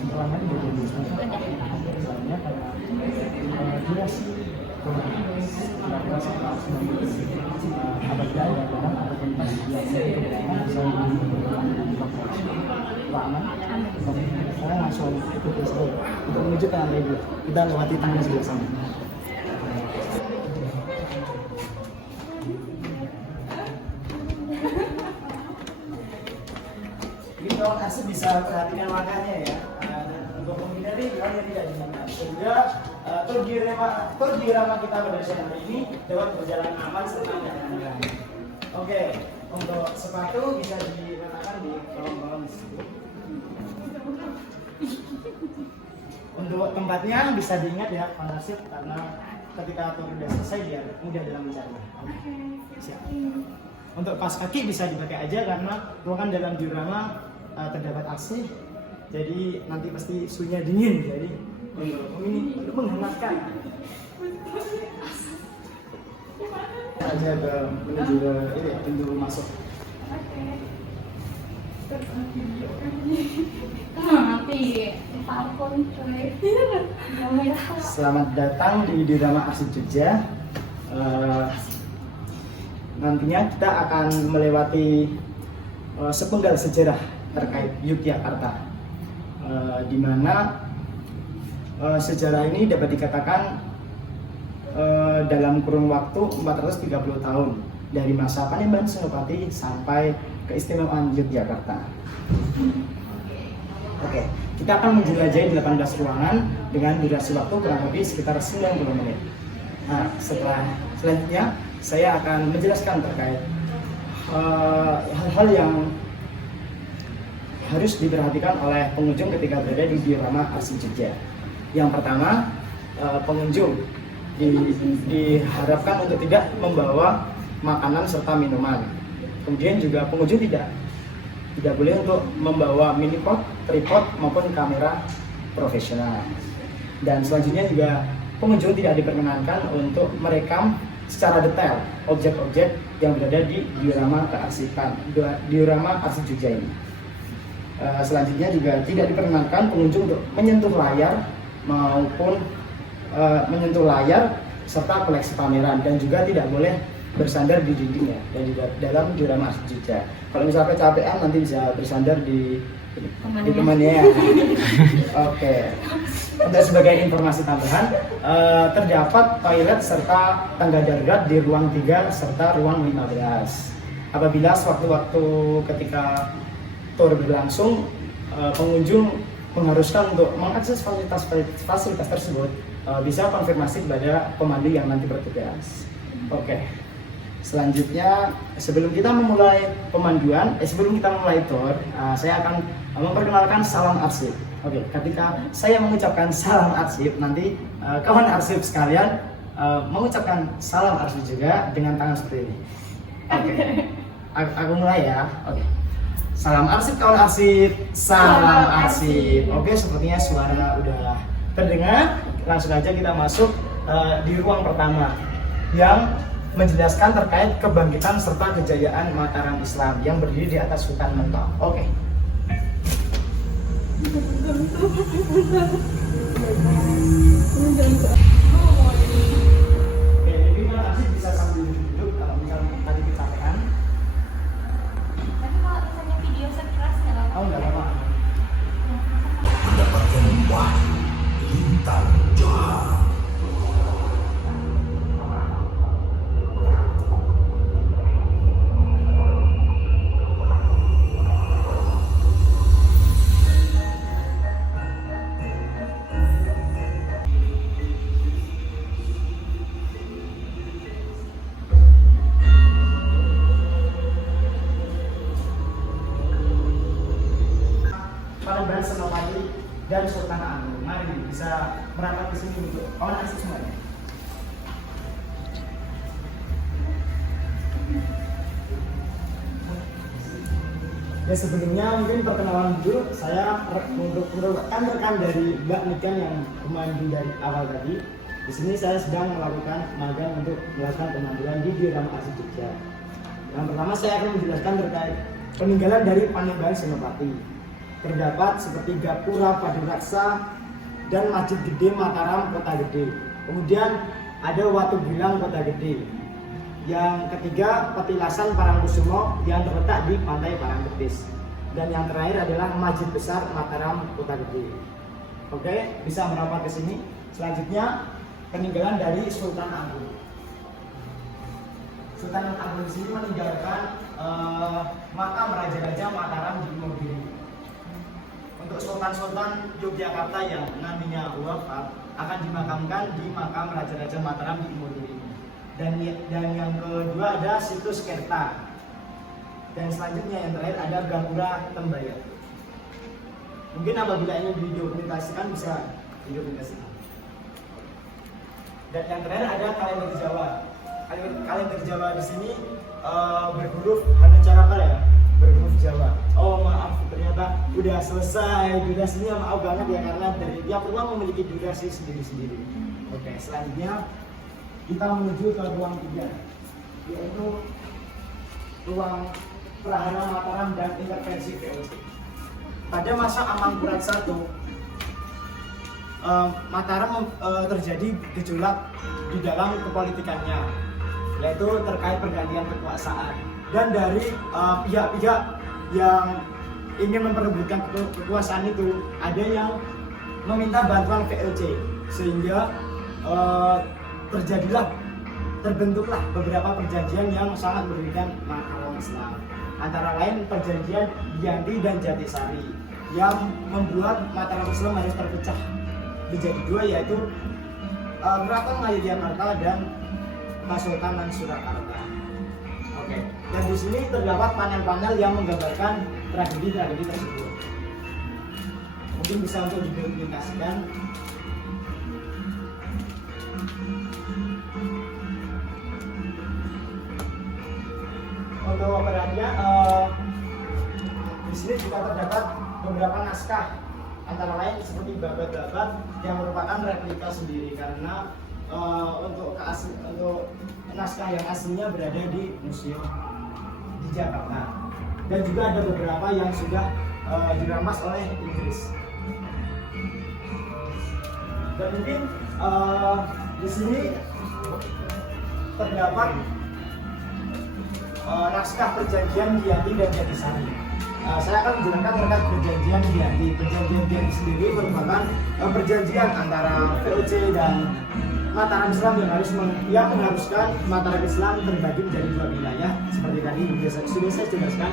Penerangan jadi soalnya karena durasi dilakukan setelah 9 menit apabila ada barang atau pentas yang diperlukan bisa dievakuasi. Aman? Saya langsung ikut untuk menuju ke lantai 2. Kita lewati tangga sebelah sana. Jadi kalau asli bisa perhatikan makanya ya, untuk menghindari hal yang tidak diinginkan. Sehingga tur diorama kita pada siang hari ini dapat berjalan aman serta nyaman. Oke, untuk sepatu bisa diletakkan di kolong-kolong di situ. Untuk tempatnya bisa diingat ya, Nasib, karena ketika tur sudah selesai dia mudah dalam mencarinya. Siap. Untuk pas kaki bisa dipakai aja karena ruangan dalam diorama terdapat AC, jadi nanti pasti suhunya dingin, jadi untuk menghangatkan. Aja ke menuju ke ini pintu masuk. Selamat datang di Diorama Arsip Jogja. Nantinya kita akan melewati sepenggal sejarah terkait Yogyakarta, di mana sejarah ini dapat dikatakan dalam kurun waktu 430 tahun dari masa Panembahan Senopati sampai keistimewaan Yogyakarta. Oke, kita akan menjelajahi 18 ruangan dengan durasi waktu kurang lebih sekitar 90 menit. Nah, selanjutnya saya akan menjelaskan terkait hal-hal yang harus diperhatikan oleh pengunjung ketika berada di Diorama Arsip Jogja. Yang pertama, pengunjung diharapkan untuk tidak membawa makanan serta minuman. Kemudian juga pengunjung tidak boleh untuk membawa minipod, tripod maupun kamera profesional. Dan selanjutnya juga pengunjung tidak diperkenankan untuk merekam secara detail objek-objek yang berada di diorama kearsipan, Diorama Arsip Jogja ini. Selanjutnya juga tidak diperkenankan pengunjung untuk menyentuh layar maupun menyentuh layar serta koleksi pameran, dan juga tidak boleh bersandar di dinding ya, dan juga dalam diorama Arsip Jogja. Kalau misalnya kecapean nanti bisa bersandar di temannya ya. Oke. Untuk sebagai informasi tambahan, terdapat toilet serta tangga darurat di ruang 3 serta ruang 15. Apabila sewaktu-waktu ketika tur berlangsung, pengunjung mengharuskan untuk mengakses fasilitas tersebut, bisa konfirmasi kepada pemandu yang nanti bertugas. Oke. Selanjutnya, sebelum kita memulai pemanduan, sebelum kita memulai tur, saya akan memperkenalkan salam arsip. Oke, ketika saya mengucapkan salam arsip, nanti kawan arsip sekalian mengucapkan salam arsip juga dengan tangan seperti ini. Oke, aku mulai ya. Oke. Salam arsip kawan arsip, salam arsip. Oke, sepertinya suara udah terdengar. Langsung aja kita masuk di ruang pertama yang menjelaskan terkait kebangkitan serta kejayaan Mataram Islam yang berdiri di atas hutan mentah. Oke. Oke, jadi Mas Arsip bisa sambil duduk kalau misalnya tadi kecapean. Tapi kalau misalnya video sekilas nggak apa-apa. Oh, nggak apa-apa. Mendapatkan wah lintang jahat. Panembahan Senopati dan Sultan Agung. Mari bisa merapat ke sini untuk kawan arsip semuanya. Ya, sebelumnya mungkin perkenalan dulu, saya untuk rekan-rekan dari Mbak Niken yang pemandu dari awal tadi. Di sini saya sedang melakukan magang untuk melakukan pemanduan di Diorama Arsip Jogja. Yang pertama saya akan menjelaskan terkait peninggalan dari Panembahan Senopati. terdapat seperti Gapura Paduraksa dan Masjid Gede Mataram Kota Gede. Kemudian ada Watu Gilang Kota Gede. Yang ketiga Petilasan Parangkusumo yang terletak di Pantai Paranggetis. Dan yang terakhir adalah Masjid Besar Mataram Kota Gede. Oke, bisa merapat ke sini. Selanjutnya peninggalan dari Sultan Agung. Sultan Agung di sini meninggalkan makam Raja-Raja Mataram di Imogiri. Untuk Sultan-Sultan Yogyakarta yang nantinya wafat akan dimakamkan di makam Raja-Raja Mataram di Imogiri. Dan yang kedua ada situs Kerta. Dan selanjutnya yang terakhir ada Gapura Tembayan. Mungkin apabila ini didokumentasikan bisa didokumentasikan. Dan yang terakhir ada kalender Jawa. Kalender Jawa di sini berhuruf Hanacaraka ya, berhuruf Jawa. Oh maaf, ternyata udah selesai durasinya, maaf banget ya karena dari tiap ruang memiliki durasi sendiri-sendiri. Oke, selanjutnya kita menuju ke ruang 3, yaitu ruang Prahara Mataram dan intervensi VOC. Pada masa Amangkurat I, Mataram terjadi gejolak di dalam kepolitikannya, yaitu terkait pergantian kekuasaan. Dan dari pihak-pihak yang ingin memperebutkan kekuasaan itu, ada yang meminta bantuan VOC, sehingga terbentuklah beberapa perjanjian yang sangat merugikan Mataram Islam. Antara lain perjanjian Giyanti dan Jatisari yang membuat Mataram Islam harus terpecah menjadi dua, yaitu Keraton Ngayogyakarta dan Kesultanan Surakarta. Oke. Dan di sini terdapat panel-panel yang menggambarkan tragedi-tragedi tersebut. Mungkin bisa untuk didokumentasikan. Untuk perhatian, di sini juga terdapat beberapa naskah, antara lain seperti babat-babat yang merupakan replika sendiri karena untuk naskah yang aslinya berada di museum di Jakarta. Dan juga ada beberapa yang sudah diramas oleh Inggris. Dan mungkin di sini terdapat naskah perjanjian Giyanti dan Jatisari. Saya akan menjelaskan terkait perjanjian Giyanti. Perjanjian Giyanti sendiri merupakan perjanjian antara VOC dan Mataram Islam yang mengharuskan Mataram Islam terbagi menjadi dua wilayah seperti tadi sudah saya jelaskan,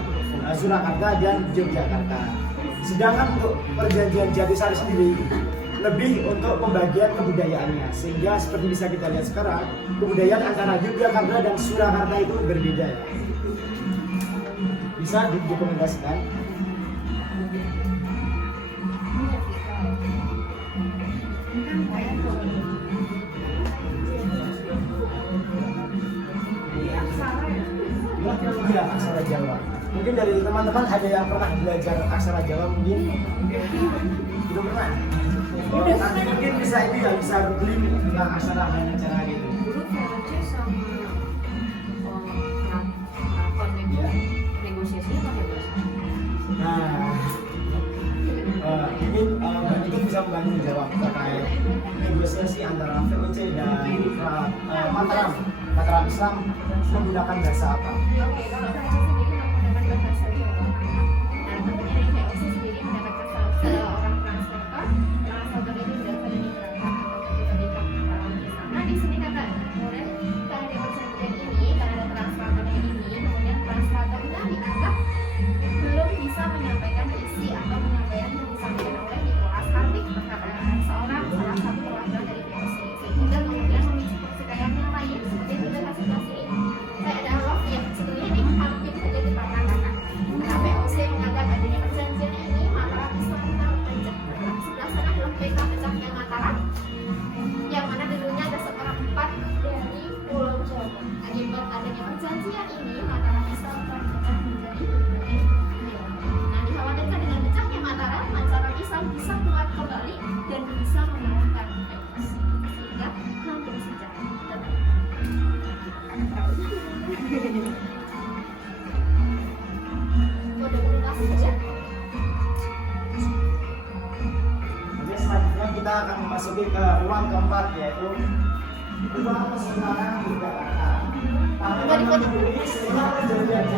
Surakarta dan Yogyakarta. Sedangkan untuk perjanjian Jatisari sendiri lebih untuk pembagian kebudayaannya, sehingga seperti bisa kita lihat sekarang kebudayaan antara Yogyakarta dan Surakarta itu berbeda ya. Bisa didokumentasikan. Iya, aksara Jawa. Mungkin dari teman-teman ada yang pernah belajar aksara Jawa mungkin? Belum pernah. Nanti mungkin bisa itu ya, bisa googling tentang aksara dan cara gitu. Dulu VOC sama keraton Iya. negosiasinya pakai bahasa. Nah, mungkin itu bisa membantu menjawab terkait negosiasi antara VOC dan Mataram Islam menggunakan bahasa apa? Oke, kalau VOC sendiri menggunakan bahasa Jawa. Nah, tentunya dari VOC sendiri mendapatkan seorang translator. Translator itu berasal dari Mataram. Nah, di sini kakak, kemudian karena ada perjanjian ini, karena ada translatornya ini, kemudian translatornya dianggap belum bisa menyampaikan isi atau menyampaikan yang disampaikan oleh Nicholas Hardik, salah satu perwakilan dari VOC, sehingga kemudian memicu pertikaian yang lain seperti yang kita kasih ini. Kayak ada love yang sebetulnya ini hampir saja dipatahkan. Karena VOC menganggap adanya perjanjian ini Mataram Islam pecah. Sebelah sana adalah peta pecahnya Mataram, yang mana dulunya ada 1/4 dari Pulau Jawa. Akibat adanya perjanjian ini Mataram Islam terpecah menjadi nah, dikhawatirkan dengan pecahnya Mataram Islam bisa kuat kembali dan bisa mengalahkan VOC, sehingga hampir saja kode komunikasi saja. memasuki ke ruang keempat, yaitu ruang kesenangan di Jakarta. Teman-teman sendiri sehingga terjadi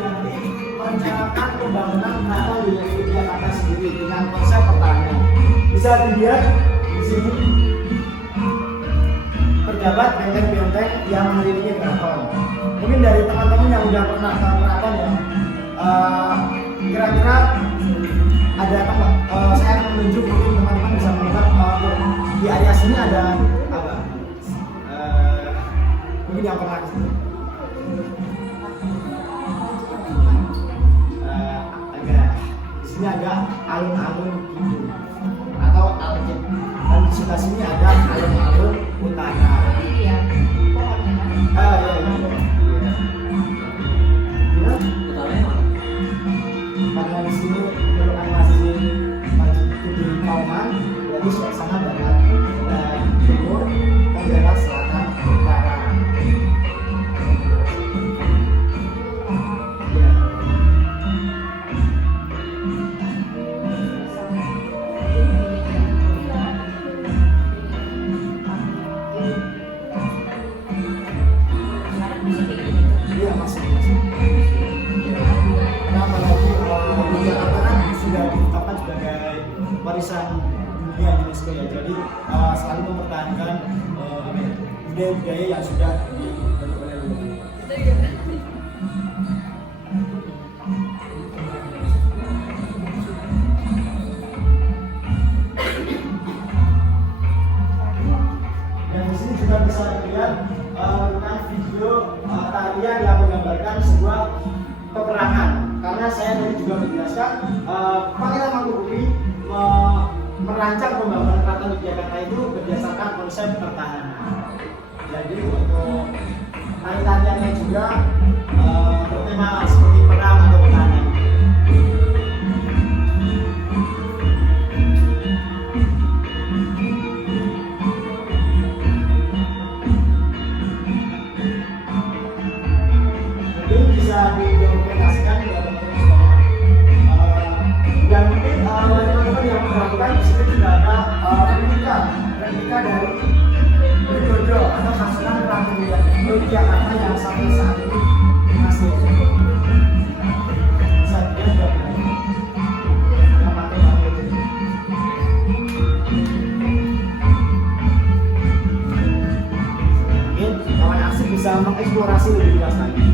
merencanakan pembangunan atau wilayah di Jakarta sendiri dengan konsep pertanian. Bisa dilihat di sini terdapat benteng-benteng yang mengelilingi keraton. Mungkin dari teman-teman yang udah pernah ke keraton ya, kira-kira ada tempat, saya akan menunjuk, mungkin teman-teman bisa melihat di area sini ada apa? Mungkin yang pernah agak di sini ada alun-alun kidul atau alkit, dan di sebelah sini ada alun-alun utara. Ini dia pohonnya kan. Iya. Karena di sini merupakan masjid Kudus Kauman, berarti suasana barat dan timur, tenggara, selatan, utara. Ya. Iya, masih. Kenapa lagi Jakarta kan sudah ditetapkan sebagai warisan dunia UNESCO ya, jadi selalu mempertahankan budaya-budaya yang sudah dibentuk oleh UNESCO. Dan di sini juga bisa dilihat dengan video tarian yang menggambarkan sebuah peperangan. Karena saya tadi juga menjelaskan Pangeran Mangkubumi merancang pembangunan Keraton Yogyakarta itu berdasarkan konsep pertahanan. Jadi untuk tarian-tariannya juga bertema seperti perang atau pertahanan. Mungkin bisa didokumentasikan juga teman-teman. Dan mungkin teman-teman yang memperhatikan di sini juga ada replika dari Widodo atau Pasukan Perang Yogyakarta yang sampai saat ini masih bisa dilihat yang pakai itu. Mungkin kawan aksi bisa mengeksplorasi lebih luas lagi.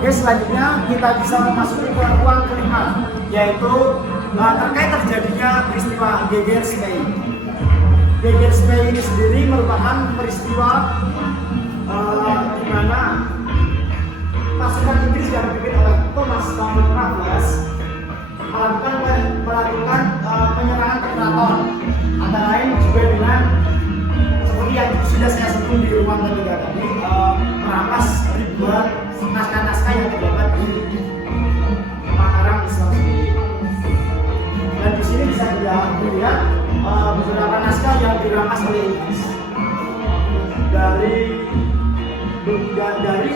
Oke, selanjutnya kita bisa memasuki ruang kelima, yaitu terkait terjadinya peristiwa Geger Spey. Geger Spey ini sendiri merupakan peristiwa di mana pasukan Inggris yang dipimpin oleh Thomas Raffles melakukan penyerangan ke keraton, antara lain juga dengan seperti yang sudah saya sebut di ruang ketiga tadi, merampas ribuan naskah-naskah yang terdapat di Mataram Islam sendiri. Dan di sini bisa dilihat beberapa naskah yang dirampas oleh Inggris. Dari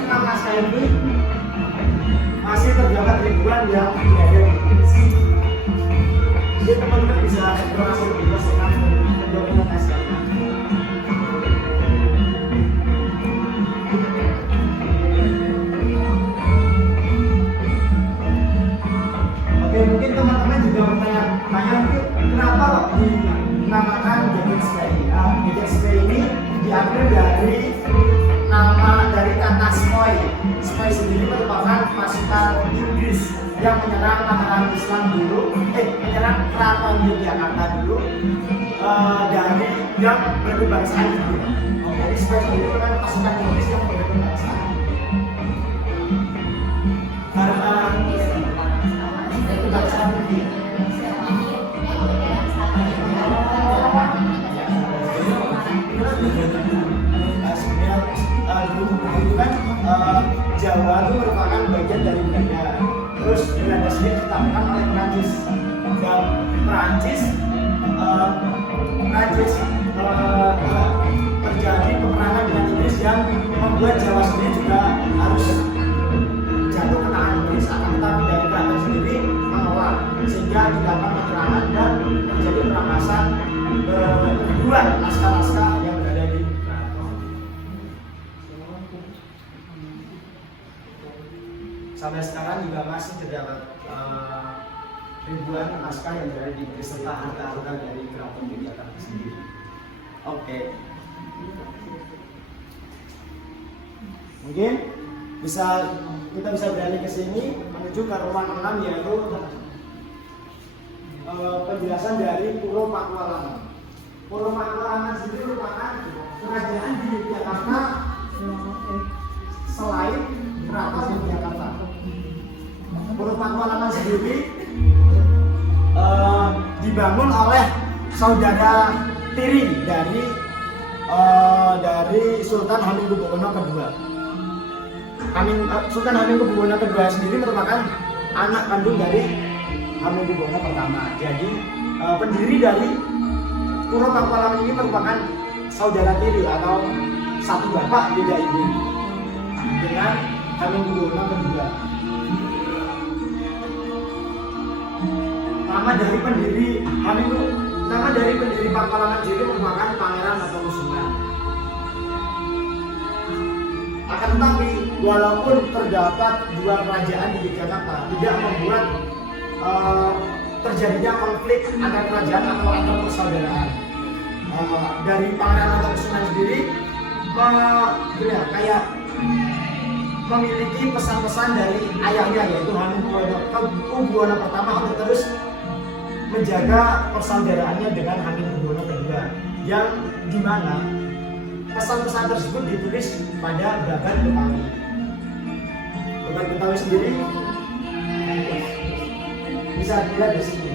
6 naskah ini masih terdapat ribuan yang berada di Inggris. Jadi teman-teman bisa eksplorasi lebih luas dengan mendokumentasikan. Mungkin teman-teman juga bertanya-tanya kenapa dinamakan Geger Spey. Geger Spey ini diambil dari nama dari kata SPOY. SPOY sendiri merupakan pasukan Inggris yang menyerang Mataram Islam dulu, menyerang Keraton Yogyakarta dulu dari yang berkebangsaan dulu. Jadi SPOY sendiri kan pasukan Inggris yang berkebangsaan. Karena berkebangsaan dulu. Dulu kan Jawa itu merupakan bagian dari Belanda. Terus Belanda sendiri ditangkap oleh Prancis. Dan Prancis terjadi peperangan dengan Inggris yang membuat Jawa sendiri juga harus jatuh ke tangan Inggris. Akan tetapi dari Keraton sendiri menolak sehingga dilakukan penyerangan dan terjadi perampasan ribuan naskah-naskah yang berada di keraton. Sampai sekarang juga masih terdapat ribuan naskah yang berada di serta harta-harta dari Keraton Yogyakarta sendiri. Oke. Mungkin kita bisa beralih ke sini menuju ke ruang 6, yaitu penjelasan dari Puro Pakualaman. Puro Pakualaman sendiri merupakan kerajaan di Yogyakarta selain Keraton Yogyakarta. Puro Pakualaman sendiri dibangun oleh saudara tiri dari Sultan Hamengkubuwono II. Sultan Hamengkubuwono II sendiri merupakan anak kandung dari Hamengkubuwono I. Jadi pendiri dari Puro Pakualaman ini merupakan saudara tiri atau satu bapak beda ibu dengan Hamengkubuwono II. Nama dari pendiri Pakualaman sendiri merupakan Pangeran Matakusunan. Akan tetapi walaupun terdapat dua kerajaan di Yogyakarta, tidak membuat terjadinya konflik antar kerajaan atau antar persaudaraan. Dari Pangeran Matakusunan sendiri kayak memiliki pesan-pesan dari ayahnya, yaitu Hamengkubuwono I untuk terus menjaga persaudaraannya dengan Hamengkubuwono II, yang dimana pesan-pesan tersebut ditulis pada Babat Betawi. Babat Betawi sendiri bisa dilihat di sini.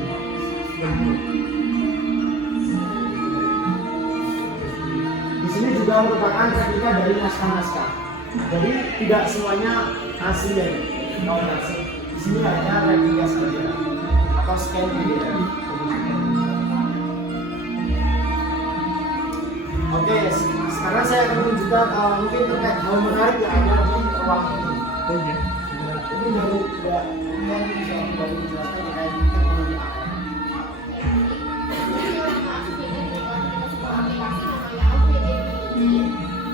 Di sini juga merupakan replika dari naskah-naskah. Jadi tidak semuanya asli dari asli. Di sini hanya replika saja atau scan video. Oke, sekarang saya akan menunjukkan mungkin terkait hal menarik yang ada di ruang ini. Ini dari yang bisa kembali menjelaskan terkait teknologi AR.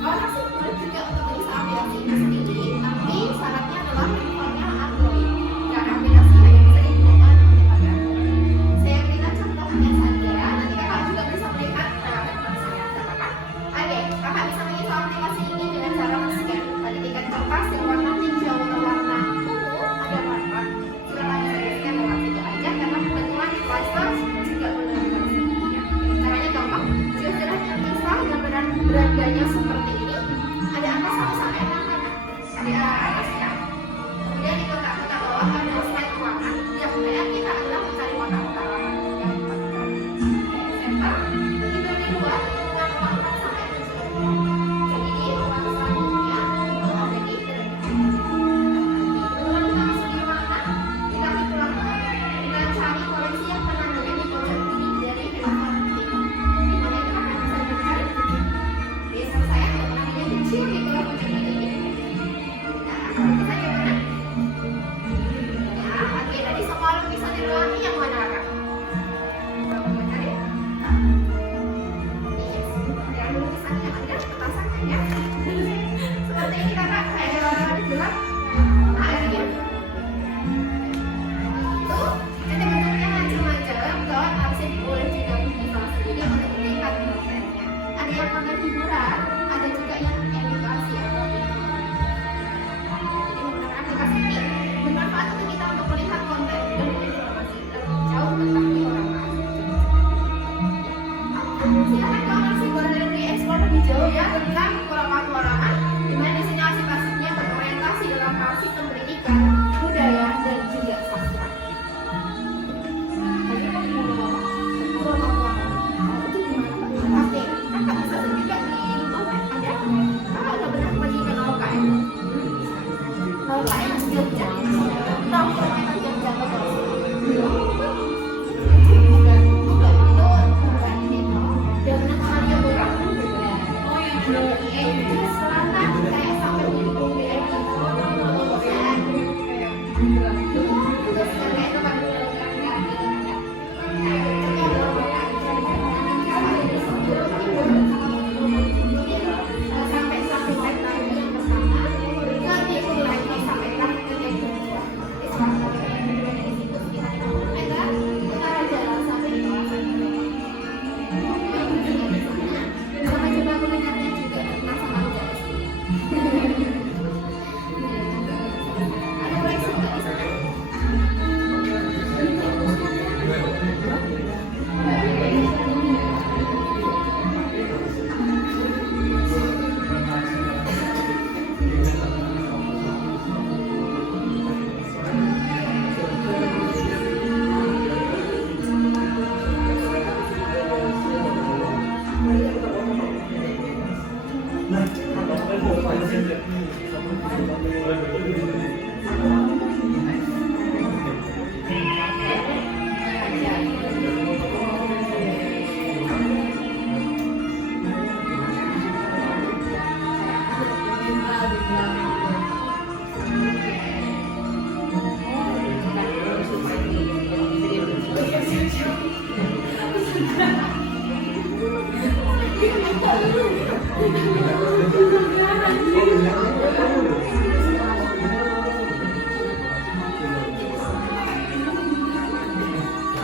Orang sih boleh juga untuk bisa aplikasi ini sendiri, tapi syaratnya adalah handphonenya Android. Dan aplikasi hanya bisa digunakan oleh pada Android. Saya berikan contohnya saja, nanti kakak juga bisa melihat handphone saya. Oke, kakak bisa menginstal aplikasi ini dengan cara men-scan. Pada tiket kertas yang warna hijau atau warna ungu ada barcode. Silakan bisa di-scan lewat situ.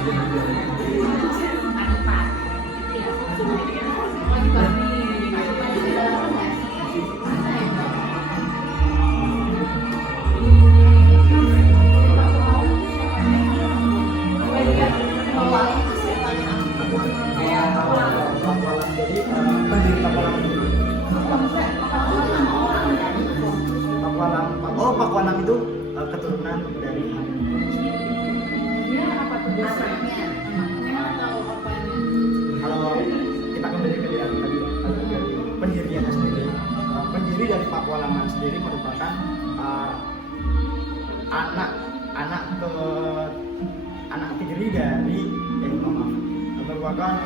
Jadi pendiri Pakualam dulu. Pakualam itu keturunan dari kalau kita kembali ke yang tadi pendiriannya sendiri, pendiri dari Pakualaman sendiri merupakan anak tiri dari merupakan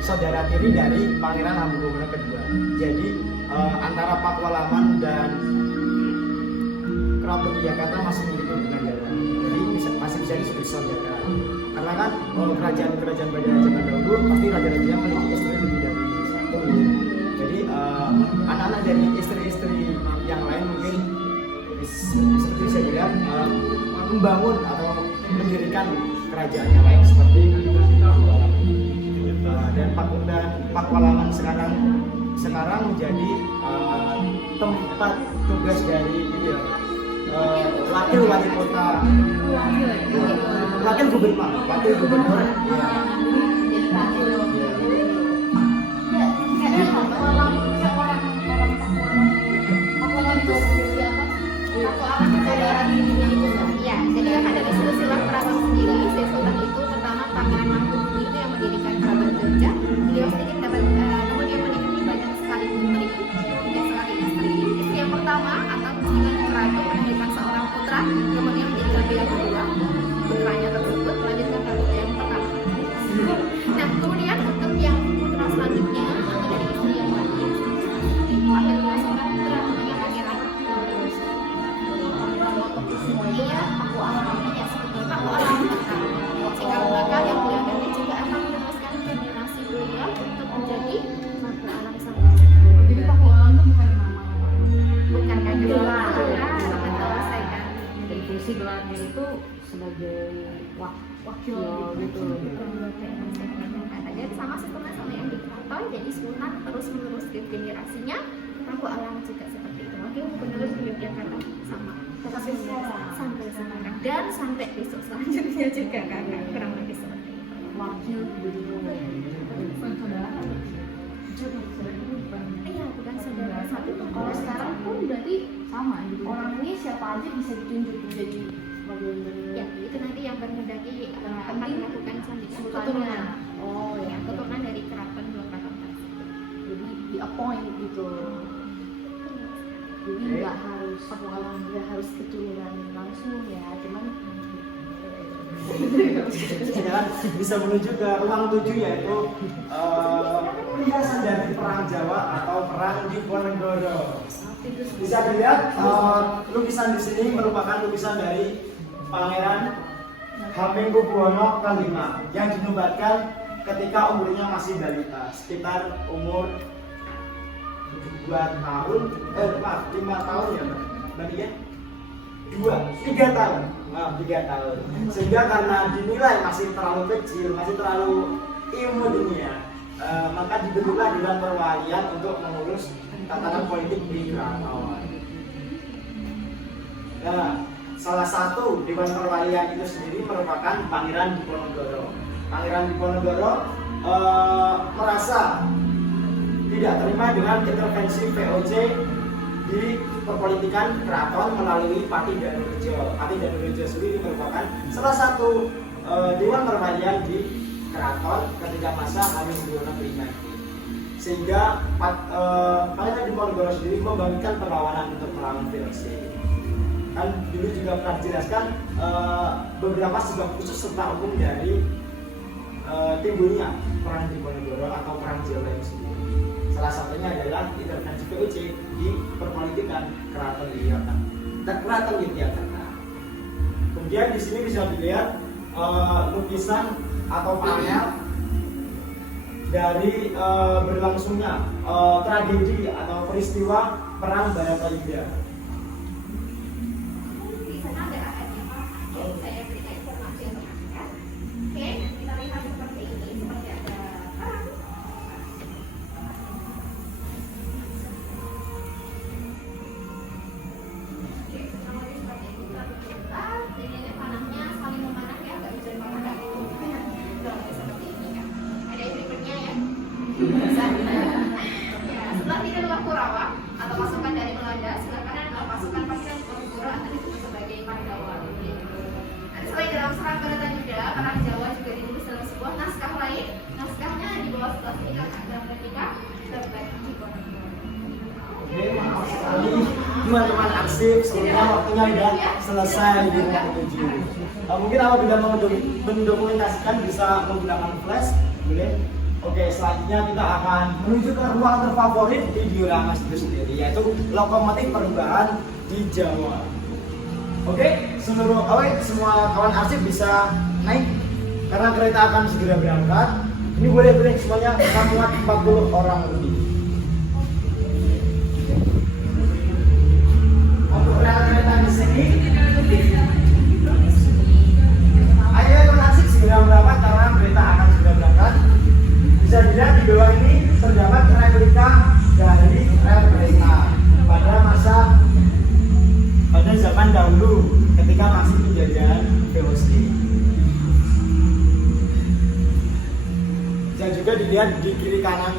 saudara tiri dari Pangeran Hamengkubuwono kedua. Jadi antara Pakualaman dan Keraton Yogyakarta masih memiliki hubungan darah. Jadi masih bisa disebut saudara. Karena kan kerajaan pada zaman dahulu pasti raja-rajanya memiliki istri lebih dari satu. Jadi anak-anak dari istri-istri yang lain mungkin seperti saya bilang membangun atau mendirikan kerajaan yang lain seperti dan Pakualaman sekarang menjadi tempat tugas dari wakil wali kota, wakil gubernur Ya, jadi kan ada silsilah keraton sendiri. Sultan itu pertama Pangeran Mangkubumi itu yang mendirikan keraton Jogja. Beliau sedikit dapat namun dia menikahi banyak sekali putri dan sekali istri. Istri yang pertama atau dengan ratu mendirikan seorang putra, kemudian menjadi raja yang kedua. Putranya tersebut melanjutkan ratu yang pertama. Nah, kemudian untuk yang putra selanjutnya atau dari istri yang lain, ada dua seorang putra namanya Pangeran Iya, Pakualaman ya sebetulnya Pakualaman cikal bakal yang beliau nanti juga akan meneruskan generasi beliau untuk menjadi Pakualaman sampai. Jadi Pakualaman itu bukan nama, Bukan kan gelar, betul saya kan. dan fungsi gelarnya itu sebagai wakil gitu. Jadi sama sistemnya sama yang di keraton, jadi sultan terus meneruskan generasinya. Pakualaman juga seperti itu. Wakil penerus di Yogyakarta sama. Sampai sekarang dan sampai besok selanjutnya juga kakak kurang lebih seperti itu. Wakil gubernur. Bukan saudara. Iya, bukan saudara satu. Kalau sekarang pun berarti sama gitu. Orang ini siapa aja bisa ditunjuk menjadi bagian dari. Ya, itu nanti yang bermendaki akan melakukan selanjutnya keturunan. Oh ya, ya, keturunan dari keraton dua keraton tersebut. jadi di appoint gitu. Jadi nggak harus Pakualaman, nggak harus keturunan langsung ya, cuman dan bisa menuju ke ruang 7 yaitu riasan dari perang Jawa atau perang Diponegoro. Bisa dilihat lukisan di sini merupakan lukisan dari Pangeran Hamengkubuwono ke-5 yang dinobatkan ketika umurnya masih balita, sekitar umur 5 tahun ya Mbak ya? 3 tahun. 3 tahun. Sehingga karena dinilai masih terlalu kecil, masih terlalu ilmu dunia, maka dibentuklah Dewan Perwalian untuk mengurus tatanan politik di keraton. Nah, salah satu Dewan Perwalian itu sendiri merupakan Pangeran Diponegoro. Pangeran Diponegoro merasa tidak terima dengan intervensi VOC di perpolitikan keraton melalui Pati Danurejo. Pati Danurejo sendiri merupakan salah satu Dewan Perwalian di keraton ketika masa Hamengkubuwono ke-5. Sehingga Pangeran Diponegoro sendiri membangunkan perlawanan untuk melawan VOC. Kan dulu juga pernah dijelaskan beberapa sebab khusus serta umum dari timbulnya perang Diponegoro atau perang Jawa itu sendiri. Salah satunya adalah intervensi VOC di perpolitikan keraton Yogyakarta. Kemudian di sini bisa dilihat lukisan atau panel dari berlangsungnya tragedi atau peristiwa perang Baratayuda. Di sana ada ayatnya Pak. Jadi saya berikan informasi untuk Anda. Gimana teman arsip? Sebenarnya waktunya udah selesai di ruang 7. Mungkin apabila mau mendokumentasikan bisa menggunakan flash, boleh. Oke, selanjutnya kita akan menuju ke ruang terfavorit di Dioramas itu sendiri, yaitu lokomotif perubahan di Jawa. Oke, semua kawan arsip bisa naik karena kereta akan segera berangkat. Ini boleh semuanya akan muat 40 orang lebih. Untuk kereta di sini, ayo kawan arsip segera merapat karena kereta akan segera berangkat. Bisa dilihat di bawah ini terdapat replika dari rel kereta pada zaman dahulu ketika masih penjajahan VOC. Bisa juga dilihat di kiri kanan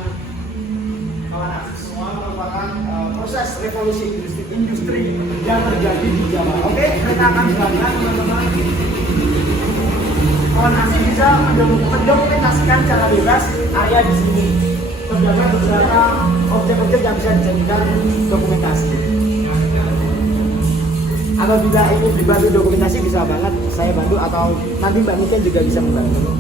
kawan arsip semua merupakan proses revolusi industri yang terjadi di Jawa. Oke, kereta akan berangkat teman-teman. Kawan arsip bisa mendokumentasikan secara bebas area di sini. Terdapat beberapa objek-objek yang bisa dijadikan dokumentasi. Apabila ini dibantu dokumentasi bisa banget saya bantu atau nanti Mbak Niken juga bisa membantu.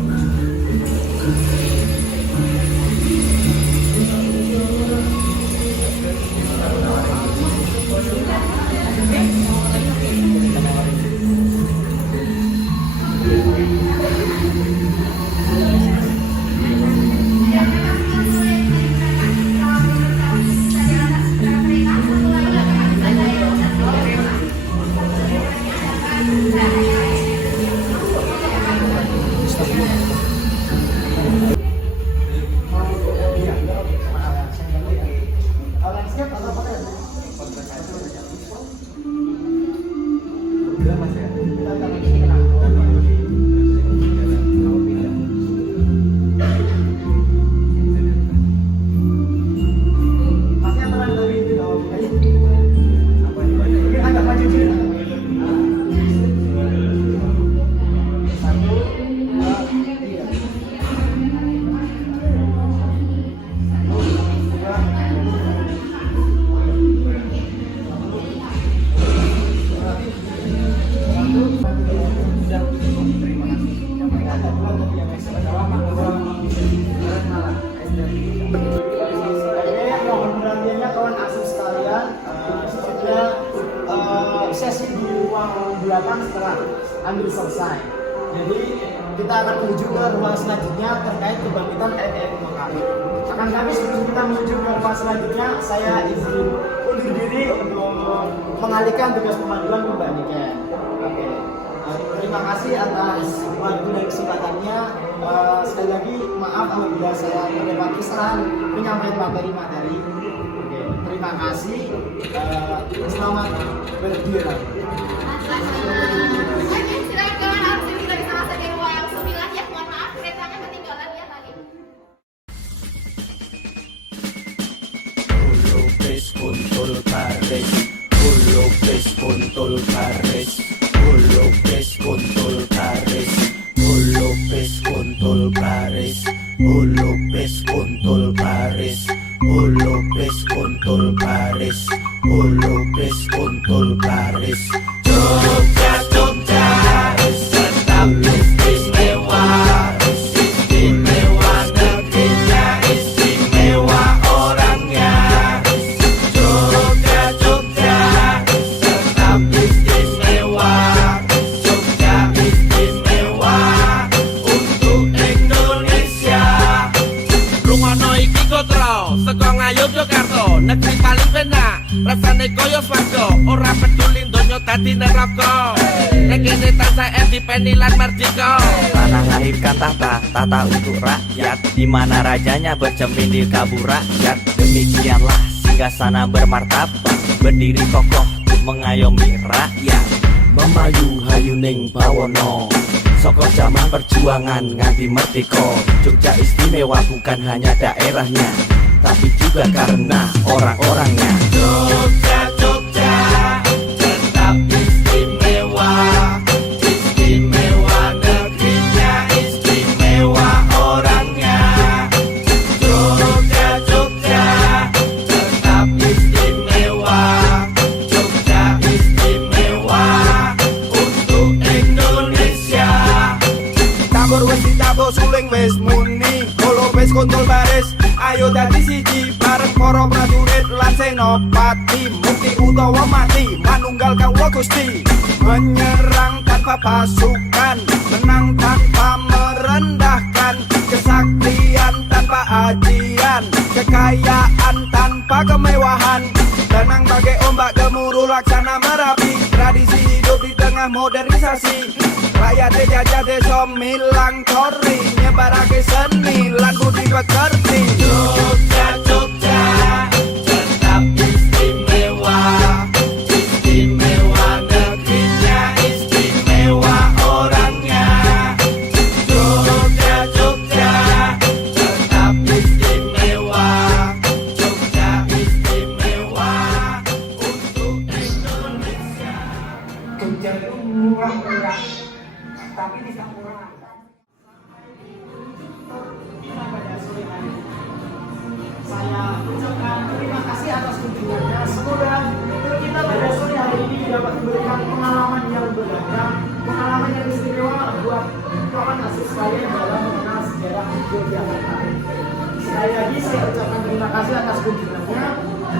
Sesi di ruang 8 setelah ambil selesai. Jadi kita akan menuju ke ruang selanjutnya terkait kebangkitan LPM Makassar. Akan kami sebelum kita menuju ke ruang selanjutnya, saya izin undur diri untuk mengalihkan tugas pemanduan ke Mbak Niken. Oke. Terima kasih atas waktu dan kesempatannya. Sekali lagi maaf apabila saya terlewat kesalahan menyampaikan materi-materi. Terima kasih. Selamat berjuang. Oke, silakan kawan arsip kita bisa masuk di ruang 9 ya. Mohon maaf keretanya ketinggalan ya tadi. Lopez Kuntul Paris, Lopez Kuntul Paris, Lopez Kuntul Paris, Lopez Kuntul Paris, Lopez Kuntul Paris, Lopez Kuntul Paris, Lopez Kuntul Paris. Jogja, Jogja, tetap istimewa, istimewa negerinya, istimewa orangnya. Jogja, Jogja, tetap istimewa, Jogja istimewa untuk Indonesia. Rungono iki kotro, saka Ngayog Yogyakarta, negeri paling penak, rasane koyo swarga, ora peduli donya dadi neraka. Nek kene tansah independen lan merdeka. Tanah lahirkan tata untuk rakyat, di mana rajanya bercermin di kabur rakyat. Demikianlah singgasana bermartabat, berdiri kokoh untuk mengayomi rakyat. Memayu hayuning bawono, soko zaman perjuangan nganti merdeka. Jogja istimewa bukan hanya daerahnya, tapi juga karena orang-orangnya. Jogja, Jogja, tetap istimewa, istimewa negerinya, istimewa orangnya. Jogja, Jogja, tetap istimewa, Cabur wis ditabuk suling wis muni. Kolo wis kontrol baris, ayo dadi siji bareng para prajurit lan senopati. Mukti utawa mati, manunggal kawula Gusti. Menyerang tanpa pasukan, menang tanpa merendahkan. Kesaktian tanpa ajian, kekayaan tanpa kemewahan. Tenang bagai ombak gemuruh laksana Merapi. Tradisi hidup di tengah modernisasi. Rakyat dijajah desa milang tori. Nyebarake seni lan budi pekerti. Jogja, Jogja, tetap istimewa. Istimewa negerinya, istimewa orangnya. Jogja, Jogja, tetap istimewa. Jogja istimewa untuk Indonesia. Jogja itu murah-murah, tapi tidak murah. Pada sore hari ini, saya ucapkan terima kasih atas kunjungannya. Semoga kita pada sore hari ini dapat memberikan pengalaman yang beragam, pengalaman yang istimewa buat kawan asik sekalian dalam mengenal sejarah Yogyakarta. Sekali lagi saya ucapkan terima kasih atas kunjungannya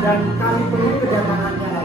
dan kami perlu kedatangannya.